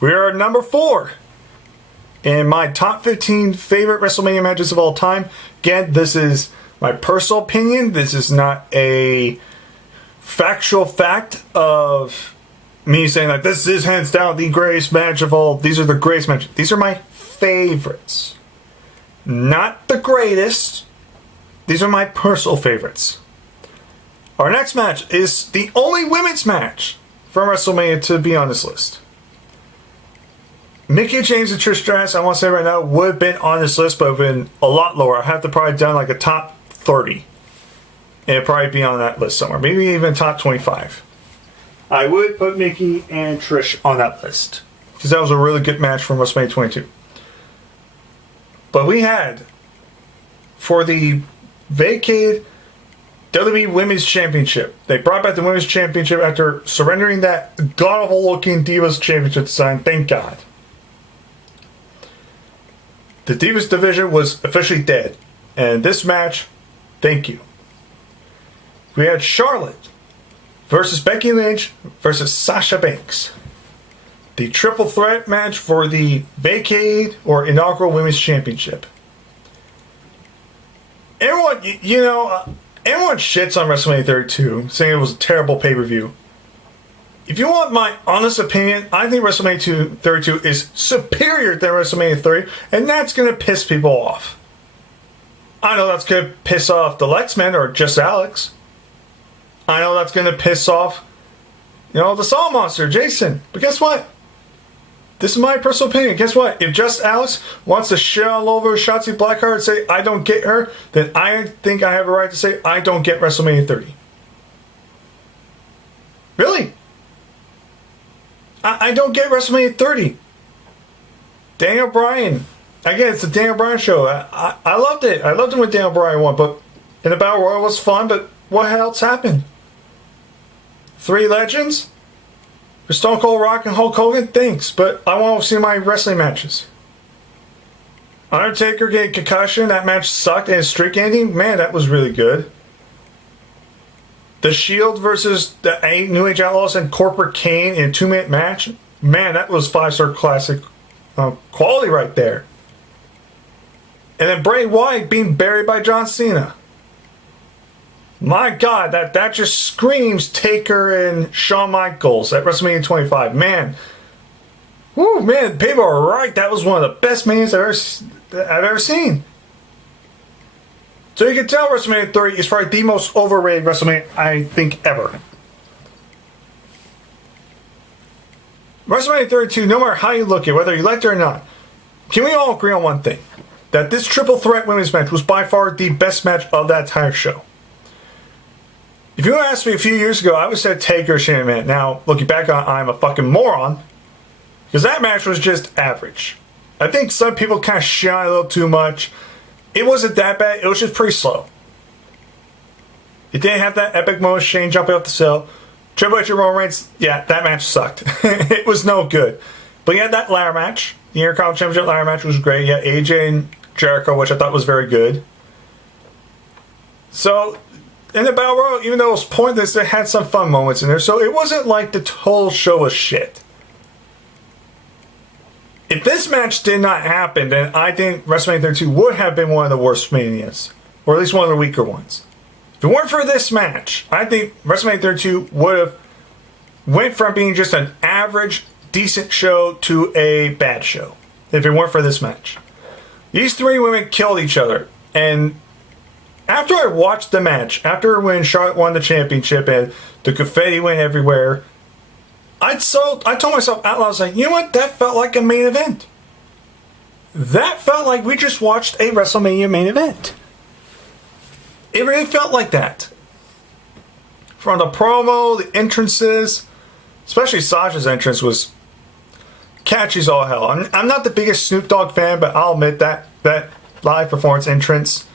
We are number 4 in my top 15 favorite WrestleMania matches of all time. Again, this is my personal opinion. This is not a factual fact of me saying like this is hands down the greatest match of all. These are the greatest matches. These are my favorites. Not the greatest. These are my personal favorites. Our next match is the only women's match from WrestleMania to be on this list. Mickie James and Trish Stratus, I want to say right now, would have been on this list, but would have been a lot lower. I have to probably done like a top 30. And it'd probably be on that list somewhere. Maybe even top 25. I would put Mickie and Trish on that list. Because that was a really good match from WrestleMania 22. But we had, for the vacated WWE Women's Championship, they brought back the Women's Championship after surrendering that god-awful looking Divas Championship design. Thank God. The Divas division was officially dead. And this match, thank you. We had Charlotte versus Becky Lynch versus Sasha Banks. The triple threat match for the vacated or inaugural Women's Championship. Everyone, everyone shits on WrestleMania 32, saying it was a terrible pay-per-view. If you want my honest opinion, I think WrestleMania 32 is superior than WrestleMania 30, and that's going to piss people off. I know that's going to piss off the Lexmen or just Alex. I know that's going to piss off, the Saw Monster, Jason. But guess what? This is my personal opinion. Guess what? If just Alex wants to shit all over Shotzi Blackheart and say, I don't get her, then I think I have a right to say, I don't get WrestleMania 30. Really? I don't get WrestleMania 30. Daniel Bryan. Again, it's the Daniel Bryan show. I loved it. I loved it when Daniel Bryan won, but in the Battle Royal was fun, but what else happened? 3 legends? For Stone Cold Rock and Hulk Hogan? Thanks, but I want to see my wrestling matches. Undertaker getting concussion, that match sucked, and his streak ending, man, that was really good. The Shield versus the New Age Outlaws and Corporate Kane in a 2-minute match, man, that was 5-star classic quality right there. And then Bray Wyatt being buried by John Cena. My God, that just screams Taker and Shawn Michaels at WrestleMania 25. Man, whoo, man, people are right. That was one of the best manias I've ever seen. So you can tell WrestleMania 30 is probably the most overrated WrestleMania I think ever. WrestleMania 32, no matter how you look at it, whether you liked it or not, can we all agree on one thing? That this triple threat women's match was by far the best match of that entire show. If you asked me a few years ago, I would say Taker Shane Man. Now, looking back on it, I'm a fucking moron. Because that match was just average. I think some people kind of shit on it a little too much. It wasn't that bad. It was just pretty slow. It didn't have that epic moment, Shane jumping off the cell. Triple H and Roman Reigns, yeah, that match sucked. It was no good. But you had that ladder match. The Intercontinental Championship ladder match was great. You had AJ and Jericho, which I thought was very good. So, in the Battle Royal, even though it was pointless, it had some fun moments in there. So it wasn't like the whole show was shit. If this match did not happen, then I think WrestleMania 32 would have been one of the worst Manias. Or at least one of the weaker ones. If it weren't for this match, I think WrestleMania 32 would have went from being just an average, decent show to a bad show. If it weren't for this match. These 3 women killed each other. And after I watched the match, after when Charlotte won the championship and the confetti went everywhere, I told myself out loud, I was like, you know what? That felt like a main event. That felt like we just watched a WrestleMania main event. It really felt like that. From the promo, the entrances, especially Sasha's entrance was catchy as all hell. I'm not the biggest Snoop Dogg fan, but I'll admit that live performance entrance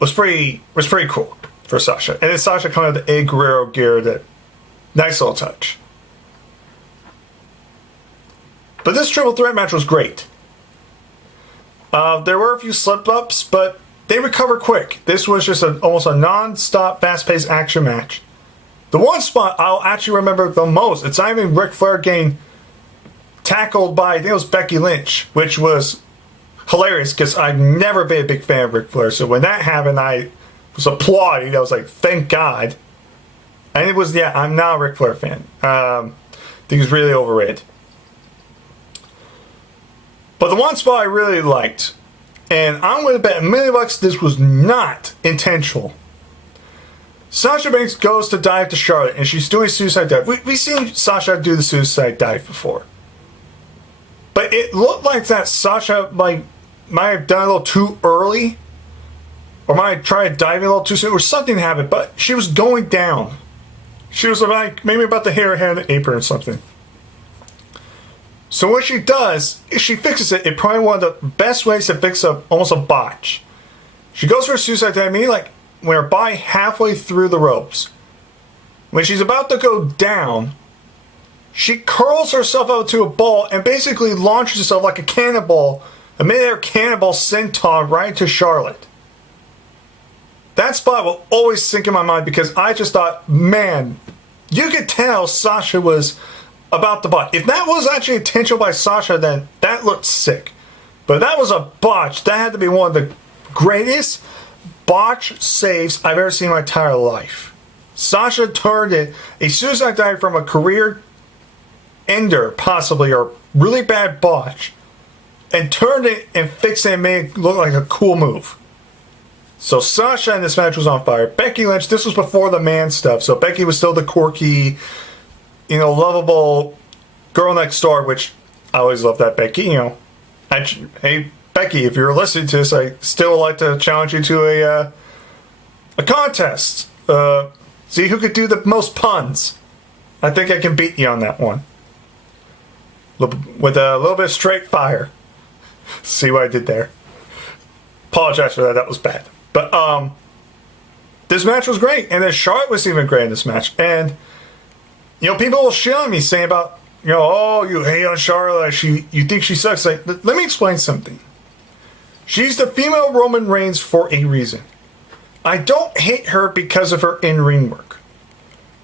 was pretty cool for Sasha. And then Sasha coming out of the Eddie Guerrero gear, that nice little touch. But this triple threat match was great. There were a few slip-ups, but they recovered quick. This was just almost a non-stop, fast-paced action match. The one spot I'll actually remember the most, it's not even Ric Flair getting tackled by, I think it was Becky Lynch, which was hilarious because I've never been a big fan of Ric Flair. So when that happened, I was applauding. I was like, thank God. And it was, yeah, I'm not a Ric Flair fan. I think he's really overrated. But the one spot I really liked, and I'm going to bet $1,000,000 this was not intentional. Sasha Banks goes to dive to Charlotte, and she's doing a suicide dive. We've seen Sasha do the suicide dive before. But it looked like that Sasha might have done it a little too early, or might have tried diving a little too soon, or something happened, but she was going down. She was like maybe about to hit her head on the apron or something. So what she does is she fixes it in probably one of the best ways to fix almost a botch. She goes for a suicide dive, meaning like when her body halfway through the ropes. When she's about to go down, she curls herself out to a ball and basically launches herself like a cannonball, a midair cannonball senton right into Charlotte. That spot will always sink in my mind because I just thought, man, you could tell Sasha was about the botch. If that was actually intentional by Sasha, then that looked sick. But that was a botch. That had to be one of the greatest botch saves I've ever seen in my entire life. Sasha turned it, a suicide dive from a career ender, possibly, or really bad botch, and turned it and fixed it and made it look like a cool move. So Sasha in this match was on fire. Becky Lynch, this was before the man stuff, so Becky was still the quirky, lovable girl next door, which I always love that Becky, hey, Becky, if you're listening to this, I still would like to challenge you to a contest. See who could do the most puns. I think I can beat you on that one. With a little bit of straight fire. See what I did there? Apologize for that. That was bad. But this match was great, and then Charlotte was even great in this match. And people will shit on me saying about oh, you hate on Charlotte. You think she sucks. Like, let me explain something. She's the female Roman Reigns for a reason. I don't hate her because of her in-ring work.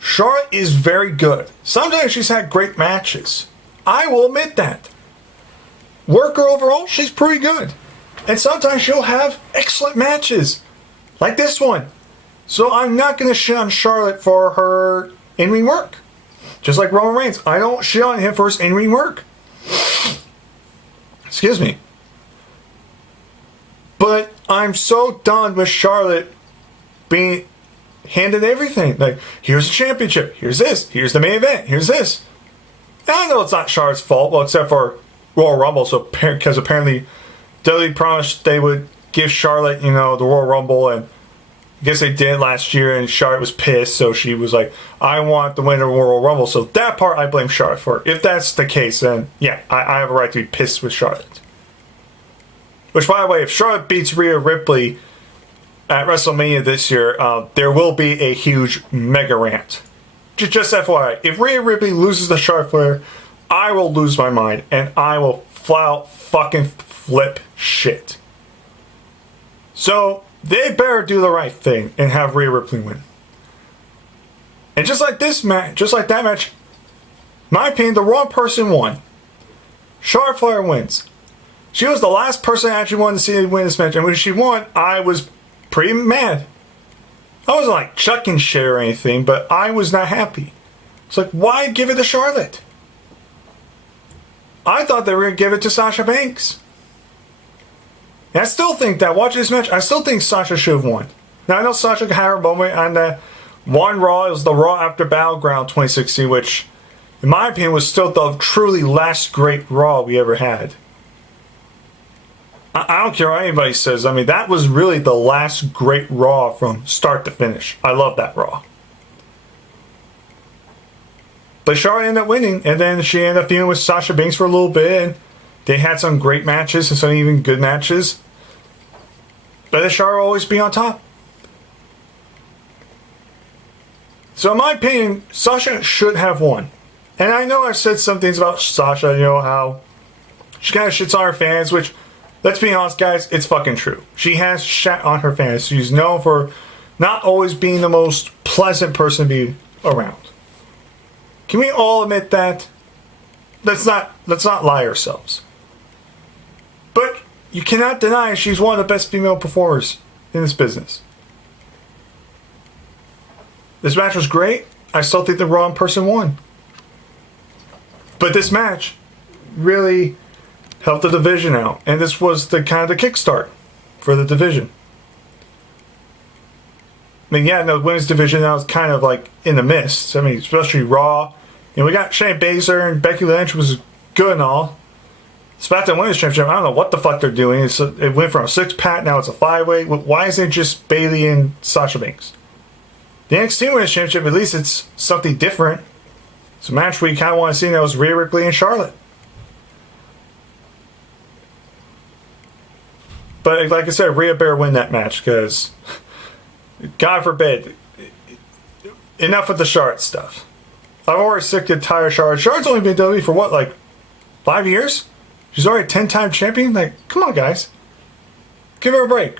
Charlotte is very good. Sometimes she's had great matches. I will admit that. Worker overall, she's pretty good. And sometimes she'll have excellent matches. Like this one. So I'm not going to shit on Charlotte for her in-ring work. Just like Roman Reigns. I don't shit on him for his in-ring work. Excuse me. But I'm so done with Charlotte being handed everything. Like, here's the championship. Here's this. Here's the main event. Here's this. And I know it's not Charlotte's fault. Well, except for Royal Rumble. So, because apparently WWE promised they would give Charlotte, the Royal Rumble. And I guess they did last year. And Charlotte was pissed. So she was like, I want the winner of the Royal Rumble. So that part I blame Charlotte for. If that's the case, then yeah, I have a right to be pissed with Charlotte. Which, by the way, if Charlotte beats Rhea Ripley at WrestleMania this year, there will be a huge mega rant. Just FYI, if Rhea Ripley loses to Charlotte Flair, I will lose my mind and I will flat out fucking flip shit. So they better do the right thing and have Rhea Ripley win. And just like this match, just like that match, in my opinion, the wrong person won. Charlotte Flair wins. She was the last person I actually wanted to see her win this match, and when she won, I was pretty mad. I wasn't like chucking shit or anything, but I was not happy. It's like, why give it to Charlotte? I thought they were going to give it to Sasha Banks. And I still think that, watching this match, I still think Sasha should have won. Now, I know Sasha had her moment on the one Raw. It was the Raw after Battleground 2016, which, in my opinion, was still the truly last great Raw we ever had. I don't care what anybody says. I mean, that was really the last great Raw from start to finish. I love that Raw. But Charlotte ended up winning, and then she ended up feuding with Sasha Banks for a little bit, and they had some great matches and some even good matches. But then Charlotte will always be on top. So in my opinion, Sasha should have won. And I know I've said some things about Sasha, how she kind of shits on her fans, which, let's be honest, guys, it's fucking true. She has shat on her fans. She's known for not always being the most pleasant person to be around. Can we all admit that? let's not lie ourselves. But you cannot deny she's one of the best female performers in this business. This match was great. I still think the wrong person won. But this match really helped the division out. And this was the kind of the kickstart for the division. I mean, yeah, the women's division now is kind of like in the mist. I mean, especially Raw. And we got Shayna Baszler and Becky Lynch was good and all. SmackDown Women's Championship, I don't know what the fuck they're doing. It went from a 6-pack, now it's a 5-way. Why isn't it just Bayley and Sasha Banks? The NXT Women's Championship, at least it's something different. It's a match we kind of want to see. That was Rhea Ripley and Charlotte. But like I said, Rhea better win that match because, God forbid, enough with the Charlotte stuff. I'm already sick and tired of Charlotte. Charlotte's only been WWE for what, like 5 years? She's already a 10-time champion? Like, come on, guys. Give her a break.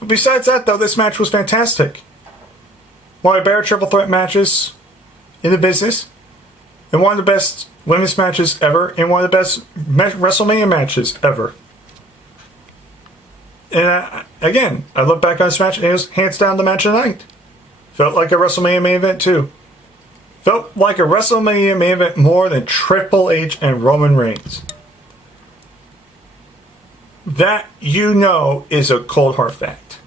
But besides that, though, this match was fantastic. One of the better triple threat matches in the business. And one of the best women's matches ever. And one of the best WrestleMania matches ever. And again, I look back on this match and it was hands down the match of the night. Felt like a WrestleMania main event, too. Felt like a WrestleMania main event more than Triple H and Roman Reigns. That, you know, is a cold hard fact.